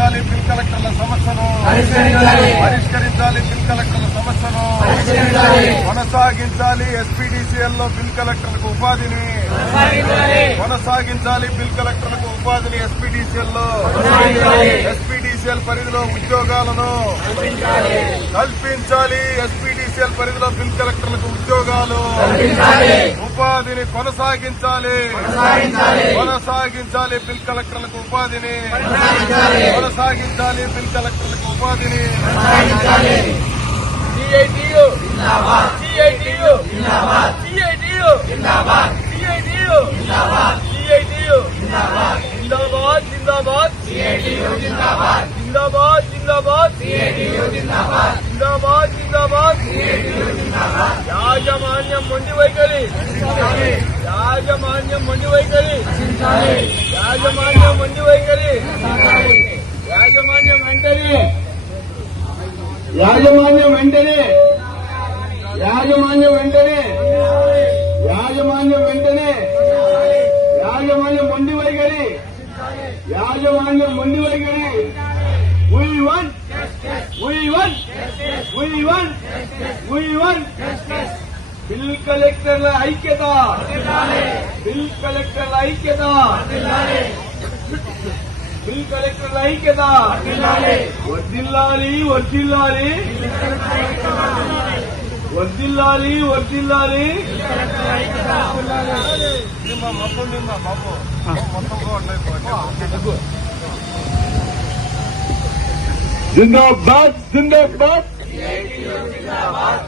పరిష్కరించాలి బిల్ కలెక్టర్ల సమస్యను పరిష్కరించాలి బిల్ కలెక్టర్ల సమస్యను కొనసాగించాలి ఎస్పీడీసీఎల్ లో బిల్ కలెక్టర్లకు ఉపాధిని కొనసాగించాలి బిల్ కలెక్టర్లకు ఉపాధిని ఎస్పీడీసీఎల్ లో ఎస్పీడీసీఎల్ పరిధిలో ఉద్యోగాలను కల్పించాలి ఎస్పీడీసీఎల్ పరిధిలో బిల్ కలెక్టర్లకు ఉద్యోగాలు ఉపాధిని కొనసాగించాలి బిల్ కలెక్టర్లకు ఉపాధిని కొనసాగించాలి బిల్ కలెక్టర్లకు ఉపాధిని CITU జిందాబాద్ CITU జిందాబాద్ CITU జిందాబాద్ CITU జిందాబాద్ CITU జిందాబాద్ జిందాబాద్ జిందాబాద్ CITU జిందాబాద్ జిందాబాద్ జిందాబాద్ CITU జిందాబాద్ జిందాబాద్ జిందాబాద్ CITU జిందాబాద్ యాజమాన్యం మొండి వైఖరి యాజమాన్యం మొండి వైఖరి యాజమాన్యం మొండి వైఖరి యాజమాన్యం వెంటనే యాజమాన్యం వెంటనే యాజమాన్యం వెంటనే యాజమాన్యం వెంటనే యాజమాన్యం మొండి వైఖరి యాజమాన్యం మొండి వైఖరి We want బిల్ కలెక్టర్ల ఐక్యత బిల్ కలెక్టర్ల ఐక్యత బిల్ కలెక్టర్ల ఐక్యత వర్ధిల్లాలి వర్ధిల్లాలి వర్ధిల్లాలి వర్ధిల్లాలి జిందాబాద్ జిందాబాద్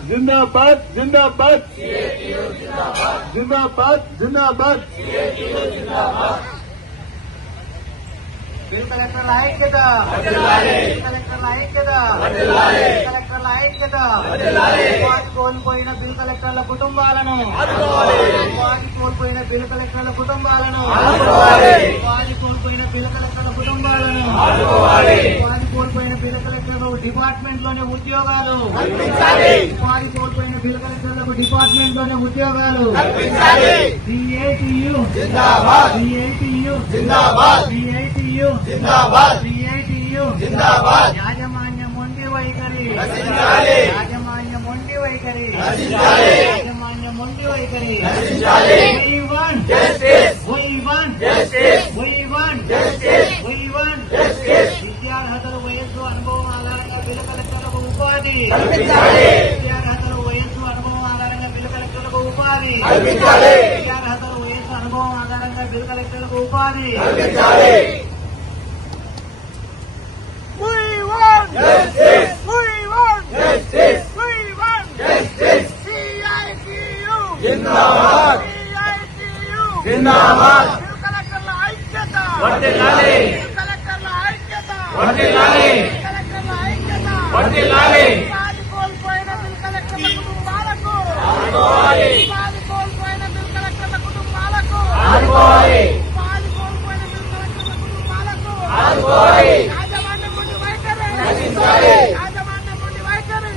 జిందాబాద్ జిందాబాద్ జిందాబాద్ జిందాబాద్ బిల్ కలెక్టర్ల ఐక్యత బిల్ కలెక్టర్ల ఐక్యత బిల్ కలెక్టర్ల ఐక్యత ఉపాధి కోల్పోయిన బిల్ కలెక్టర్ల కుటుంబాలను ఉపాధి కోల్పోయిన బిల్ కలెక్టర్ల కుటుంబాలను ఉపాధి కోల్పోయిన బిల్ కలెక్టర్ల కుటుంబాలను ఉపాధి కోల్పోయిన బిల్ కలెక్టర్లు డిపార్ట్మెంట్ లోనే ఉద్యోగాలు ఉపాధి కోల్పోయిన బిల్ కలెక్టర్లకు డిపార్ట్మెంట్ లోనే ఉద్యోగాలు CITU జిందాబాద్ CITU జిందాబాద్ CITU జిందాబాద్ CITU జిందాబాద్ యాజమాన్యం మొండి వైఖరి యాజమాన్యం మొండి వైఖరి యాజమాన్యం మొండి వైఖరి We want justice We want justice We want justice We want justice విద్యార్హతల వయస్సు అనుభవం ఆధారంగా బిల్ కలెక్టర్లకు ఉపాధి విద్యార్హతల వయస్సు అనుభవం ఆధారంగా బిల్ కలెక్టర్లకు ఉపాధి విద్యార్హతల వయస్సు అనుభవం ఆధారంగా బిల్ కలెక్టర్లకు ఉపాధి Justice! We want justice! We want justice! CITU Zindabad CITU Zindabad bill కలెక్టర్ల ఐక్యత వర్ధిల్లాలి బిల్ కలెక్టర్ల ఐక్యత వర్ధిల్లాలి బిల్ కలెక్టర్ల ఐక్యత వర్ధిల్లాలి ఉపాధి కోల్పోయిన బిల్ కలెక్టర్ల కుటుంబాలకు ఆదుకోవాలి ఉపాధి కోల్పోయిన బిల్ కలెక్టర్ల కుటుంబాలకు ఆదుకోవాలి ఉపాధి కోల్పోయిన బిల్ కలెక్టర్ల కుటుంబాలకు ఆదుకోవాలి యాజమాన్యం మొండి వైఖరి యాజమాన్యం మొండి వైఖరి